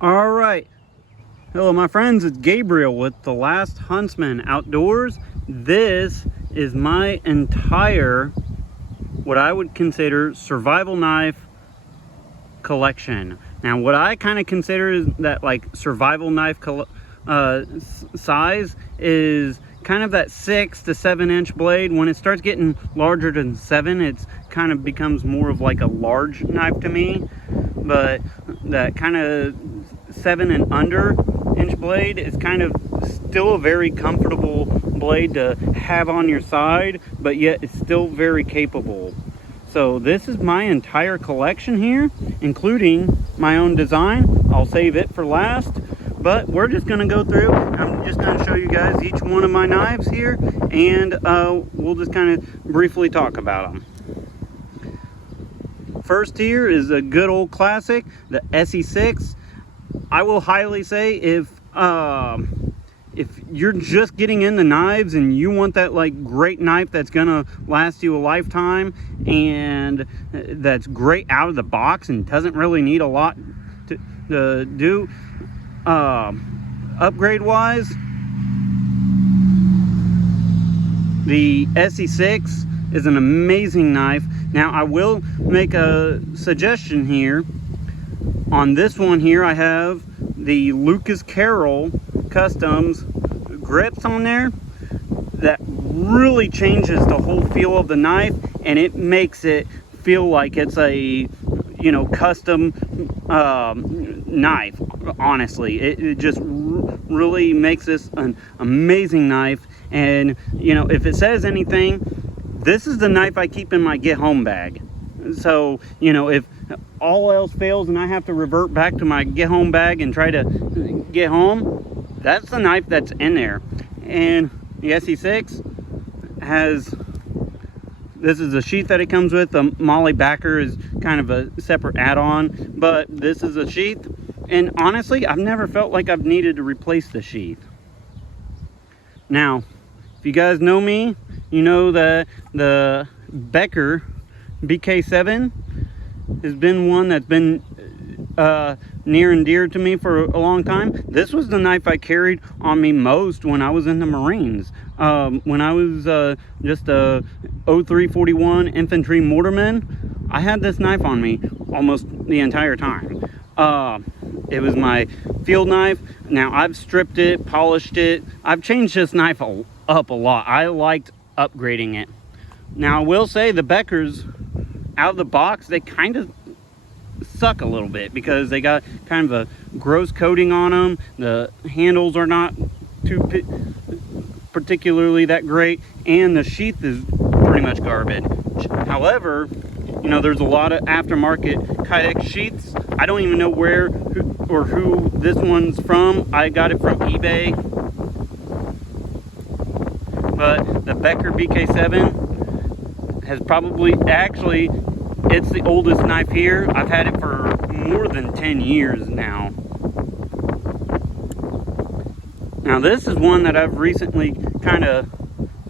All right. Hello, my friends. It's Gabriel with The Last Huntsman Outdoors. This is my entire, what I would consider, survival knife collection. Now, what I kind of consider is that, like, survival knife size is kind of that 6 to 7 inch blade. When it starts getting larger than 7, it's kind of becomes more of like a large knife to me. But that kind of 7 and under inch blade is kind of still a very comfortable blade to have on your side, but yet it's still very capable. So this is my entire collection here, including my own design. I'll save it for last, but we're just going to go through. I'm just going to show you guys each one of my knives here, and we'll just kind of briefly talk about them. First here is a good old classic, the SE6. I will highly say if you're just getting into knives and you want that like great knife that's gonna last you a lifetime and that's great out of the box and doesn't really need a lot to do upgrade wise, the SE6 is an amazing knife. Now I will make a suggestion here. On this one here, I have the Lucas Carroll Customs grips on there. That really changes the whole feel of the knife, and it makes it feel like it's a, you know, custom knife. Honestly, it just really makes this an amazing knife. And you know, if it says anything, this is the knife I keep in my get home bag. So, you know, if all else fails and I have to revert back to my get home bag and try to get home, that's the knife that's in there. And the SE6 has, this is a sheath that it comes with. The Molly backer is kind of a separate add-on, but this is a sheath. And honestly, I've never felt like I've needed to replace the sheath. Now, if you guys know me, you know that the Becker BK7 has been one that's been near and dear to me for a long time. This was the knife I carried on me most when I was in the Marines. When I was just a 0341 infantry mortarman, I had this knife on me almost the entire time. It was my field knife. Now I've stripped it, polished it. I've changed this knife up a lot. I liked upgrading it. Now I will say the Beckers out of the box, they kind of suck a little bit because they got kind of a gross coating on them. The handles are not too particularly that great, and the sheath is pretty much garbage. However, you know, there's a lot of aftermarket Kydex sheaths. I don't even know where or who this one's from. I got it from eBay. But the Becker BK7 has probably, actually, it's the oldest knife here. I've had it for more than 10 years now. Now this is one that I've recently kind of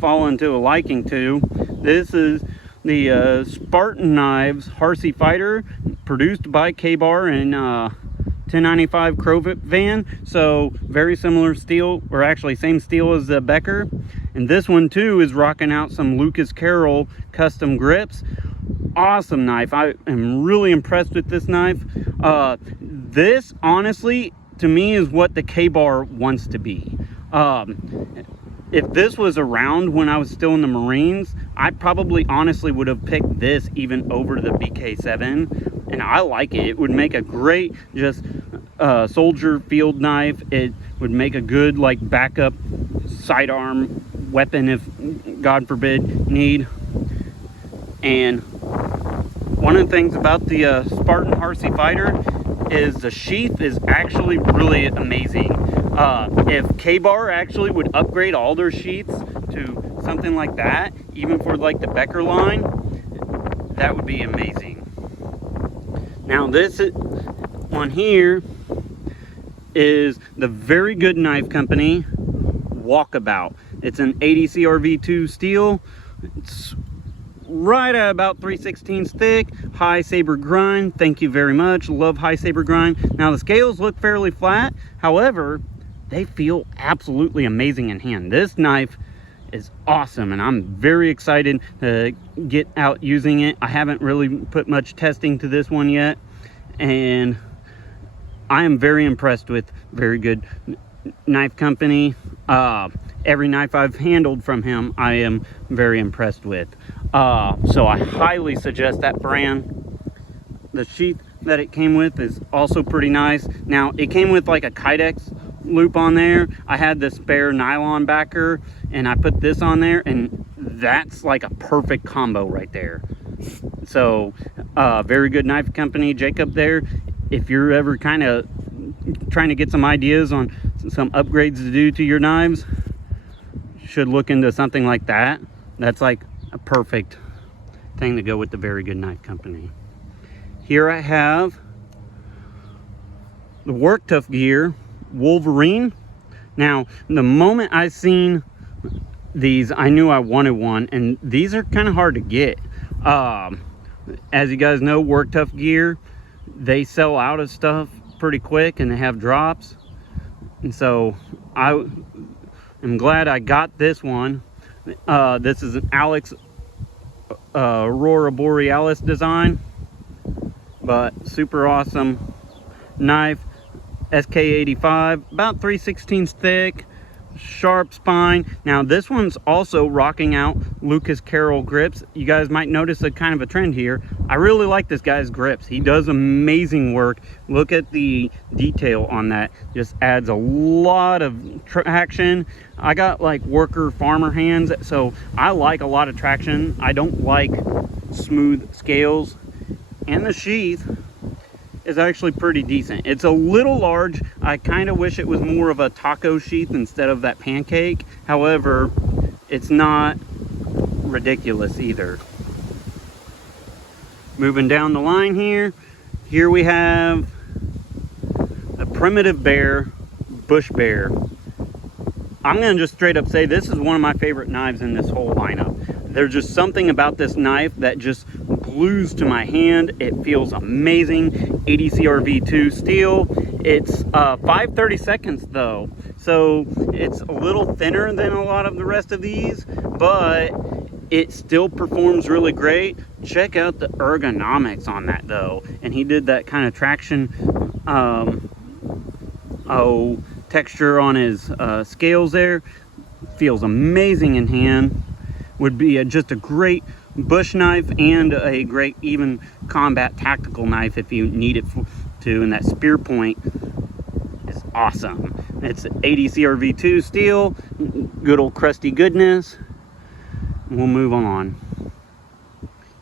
fallen to a liking to. This is the Spartan Knives Harsey Fighter, produced by K-Bar in 1095 Crowfoot van. So very similar steel, or actually same steel as the Becker. And this one too is rocking out some Lucas Carroll custom grips. Awesome knife. I am really impressed with this knife. This honestly to me is what the K-Bar wants to be. If this was around when I was still in the Marines, I probably honestly would have picked this even over the BK7, and I like it. It would make a great just soldier field knife. It would make a good like backup sidearm weapon if God forbid need. And one of the things about the Spartan Harsey Fighter is the sheath is actually really amazing. If K-Bar actually would upgrade all their sheaths to something like that, even for like the Becker line, that would be amazing. Now this one here is the very good knife company Walkabout. It's an 80 CRV2 steel. It's right at about 3/16 thick, high saber grind. Thank you very much. Love high saber grind. Now the scales look fairly flat. However, they feel absolutely amazing in hand. This knife is awesome, and I'm very excited to get out using it. I haven't really put much testing to this one yet, and I am very impressed with Very Good Knife Company. Every knife I've handled from him, I am very impressed with. So I highly suggest that brand. The sheath that it came with is also pretty nice. Now, it came with like a Kydex loop on there. I had the spare nylon backer, and I put this on there, and that's like a perfect combo right there. So, Very Good Knife Company, Jacob there. If you're ever kind of trying to get some ideas on some upgrades to do to your knives, should look into something like that. That's like a perfect thing to go with the Very Good Knife Company. Here I have the Work Tough Gear Wolverine. Now, the moment I seen these, I knew I wanted one, and these are kind of hard to get. As you guys know, Work Tough Gear, they sell out of stuff pretty quick, and they have drops. And so I am glad I got this one. This is an Alex Aurora Borealis design, but super awesome knife. SK85, about 3/16 thick, sharp spine. Now this one's also rocking out Lucas Carroll grips. You guys might notice a kind of a trend here. I really like this guy's grips. He does amazing work. Look at the detail on that. Just adds a lot of traction. I got like worker farmer hands, so I like a lot of traction. I don't like smooth scales. And the sheath is actually pretty decent. It's a little large. I kind of wish it was more of a taco sheath instead of that pancake. However, it's not ridiculous either. Moving down the line here we have a Primitive Bear Bush Bear. I'm gonna just straight up say this is one of my favorite knives in this whole lineup. There's just something about this knife that just glues to my hand. It feels amazing. 80 CRV2 steel. It's 5/32 though, so it's a little thinner than a lot of the rest of these, but it still performs really great. Check out the ergonomics on that though, and he did that kind of traction texture on his scales there. Feels amazing in hand. Would be just a great bush knife and a great even combat tactical knife if you need it to. And that spear point is awesome. It's 80 CRV2 steel, good old crusty goodness. We'll move on.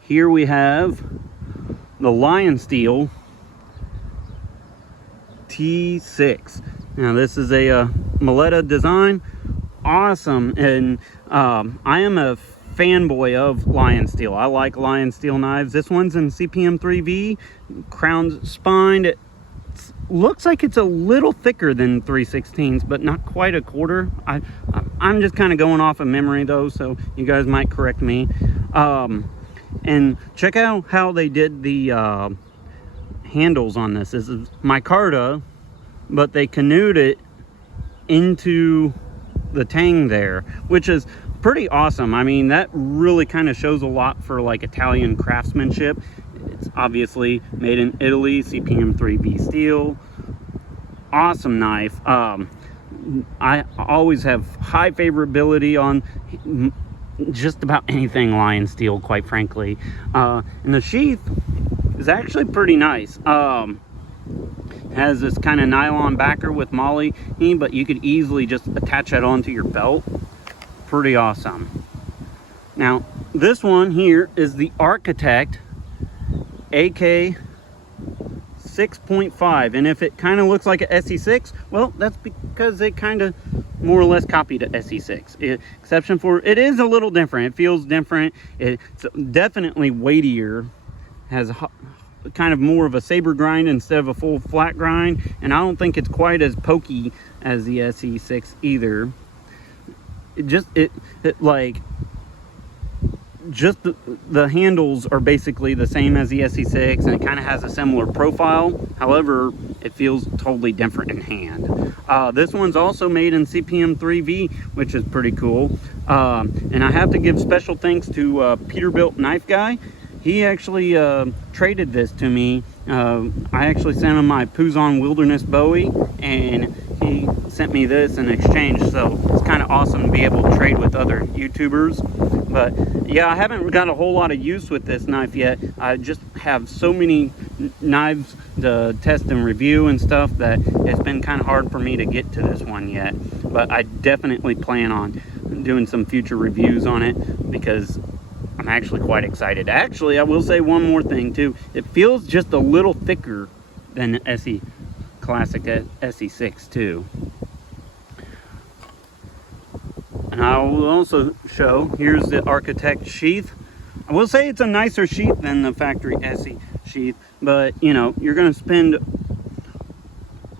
Here we have the Lion Steel T6. Now this is a Maletta design. Awesome. And I am a fanboy of Lion Steel. I like Lion Steel knives. This one's in CPM 3V, crown spined. It looks like it's a little thicker than 3/16, but not quite a quarter. I'm just kind of going off of memory though, so you guys might correct me. And check out how they did the handles on this. This is micarta, but they canoed it into the tang there, which is pretty awesome. I mean, that really kind of shows a lot for like Italian craftsmanship. It's obviously made in Italy, CPM 3V steel. Awesome knife. I always have high favorability on just about anything Lion Steel, quite frankly. And the sheath is actually pretty nice. Has this kind of nylon backer with moly, but you could easily just attach that onto your belt. Pretty awesome. Now this one here is the Architect AK 6.5, and if it kind of looks like an SE6, well, that's because they kind of more or less copied an SE6. Exception for it is a little different. It feels different. It's definitely weightier. Has kind of more of a saber grind instead of a full flat grind, and I don't think it's quite as pokey as the SE6 either. It like just the handles are basically the same as the SE6, and it kind of has a similar profile. However, it feels totally different in hand. This one's also made in CPM 3V, which is pretty cool. And I have to give special thanks to Peterbilt Knife Guy. He actually traded this to me. I actually sent him my Puzon Wilderness Bowie, and he sent me this in exchange. So it's kind of awesome to be able to trade with other YouTubers. But yeah, I haven't got a whole lot of use with this knife yet. I just have so many knives to test and review and stuff that it's been kind of hard for me to get to this one yet. But I definitely plan on doing some future reviews on it, because I'm actually quite excited. Actually, I will say one more thing too. It feels just a little thicker than the SE Classic SE6 too. And I will also show, here's the Architect sheath. I will say it's a nicer sheath than the factory SE sheath, but you know, you're going to spend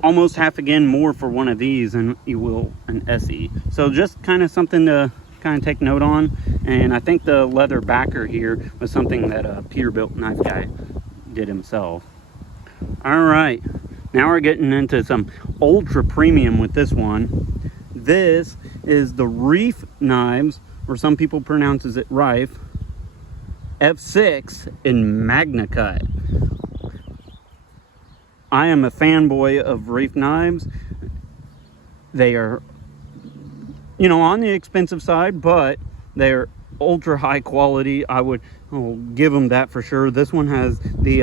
almost half again more for one of these than you will an SE. So just kind of something to kind of take note on. And I think the leather backer here was something that Peterbilt Knife Guy did himself. All right, now we're getting into some ultra premium with this one. This is the Reef Knives, or some people pronounces it Reif, F6 in Magna Cut. I am a fanboy of Reef Knives. They are, you know, on the expensive side, but they're ultra high quality. I would give them that for sure. This one has the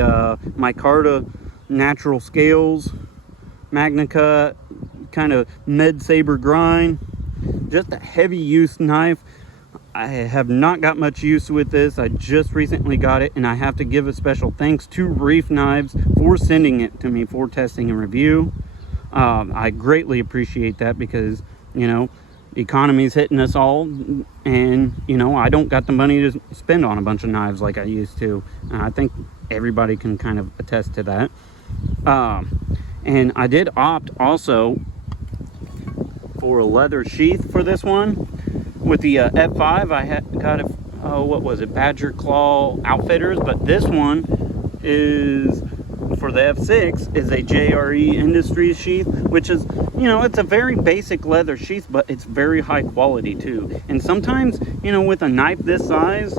micarta natural scales, Magna Cut, kind of med saber grind. Just a heavy use knife. I have not got much use with this. I just recently got it, and I have to give a special thanks to Reef Knives for sending it to me for testing and review. I greatly appreciate that, because you know, the economy's hitting us all, and you know, I don't got the money to spend on a bunch of knives like I used to. I think everybody can kind of attest to that. And I did opt also for a leather sheath for this one. With the F5, I had got a, what was it, Badger Claw Outfitters, but this one is, for the F6, is a JRE Industries sheath, which is, you know, it's a very basic leather sheath, but it's very high quality too. And sometimes, you know, with a knife this size,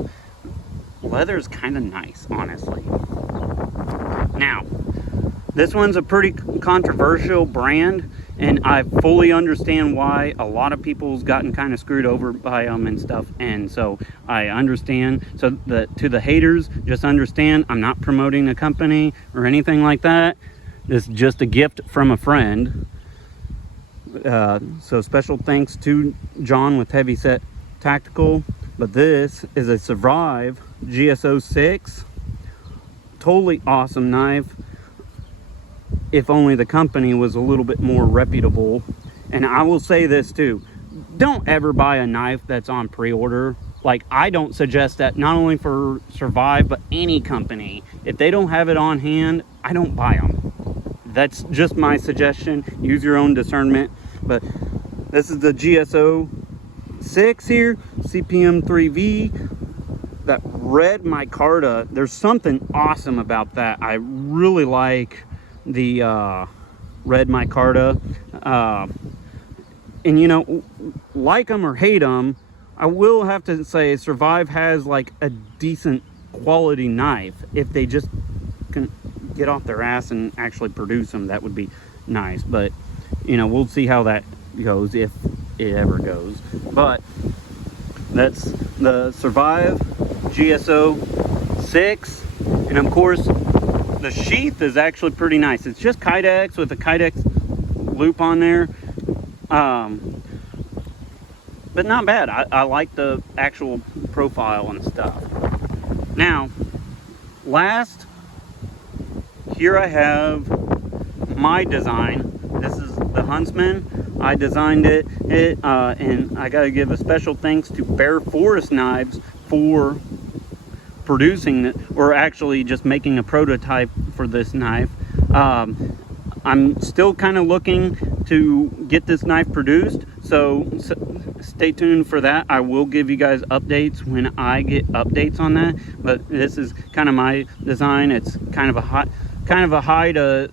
leather is kind of nice, honestly. Now, this one's a pretty controversial brand, and I fully understand why a lot of people's gotten kind of screwed over by them and stuff, and so I understand. So to the haters, just understand, I'm not promoting a company or anything like that. This is just a gift from a friend. So special thanks to John with Heavy Set Tactical. But this is a Survive GS6. Totally awesome knife. If only the company was a little bit more reputable. And I will say this too, don't ever buy a knife that's on pre-order. Like, I don't suggest that, not only for Survive, but any company. If they don't have it on hand, I don't buy them. That's just my suggestion. Use your own discernment. But this is the GS6 here, CPM 3V. That red micarta, there's something awesome about that. I really like the red micarta, and you know, like them or hate them, I will have to say Survive has like a decent quality knife. If they just can get off their ass and actually produce them, that would be nice. But you know, we'll see how that goes, if it ever goes. But that's the Survive GS6, and of course the sheath is actually pretty nice. It's just Kydex with a Kydex loop on there, but not bad. I like the actual profile and stuff. Now, last, here I have my design. This is the Huntsman. I designed it, and I gotta give a special thanks to Bear Forest Knives for producing it, or actually just making a prototype for this knife. I'm still kind of looking to get this knife produced, so stay tuned for that. I will give you guys updates when I get updates on that. But this is kind of my design. It's kind of a high to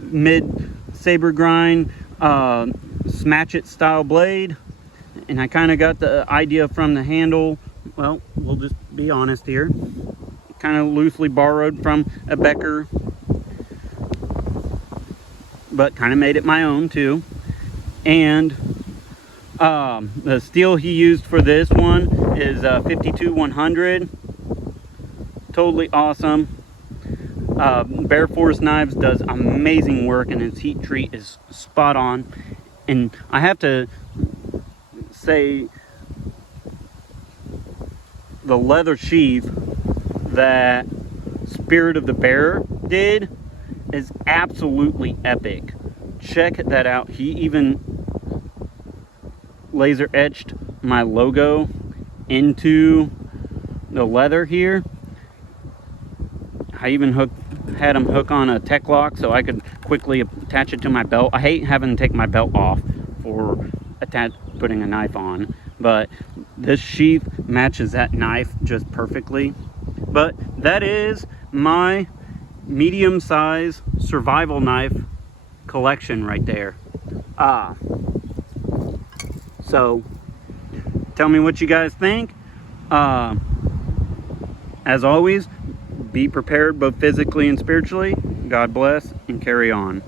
mid saber grind, smatch-it style blade, and I kind of got the idea from the handle. Well, we'll just be honest here, kind of loosely borrowed from a Becker, but kind of made it my own too. And the steel he used for this one is 52-100. Totally awesome. Bear Force Knives does amazing work, and its heat treat is spot on. And I have to say, the leather sheath that Spirit of the Bear did is absolutely epic. Check that out. He even laser etched my logo into the leather here. I even had him hook on a tech lock so I could quickly attach it to my belt. I hate having to take my belt off for putting a knife on, but this sheath matches that knife just perfectly. But that is my medium-size survival knife collection right there. So tell me what you guys think. As always, be prepared both physically and spiritually. God bless, and carry on.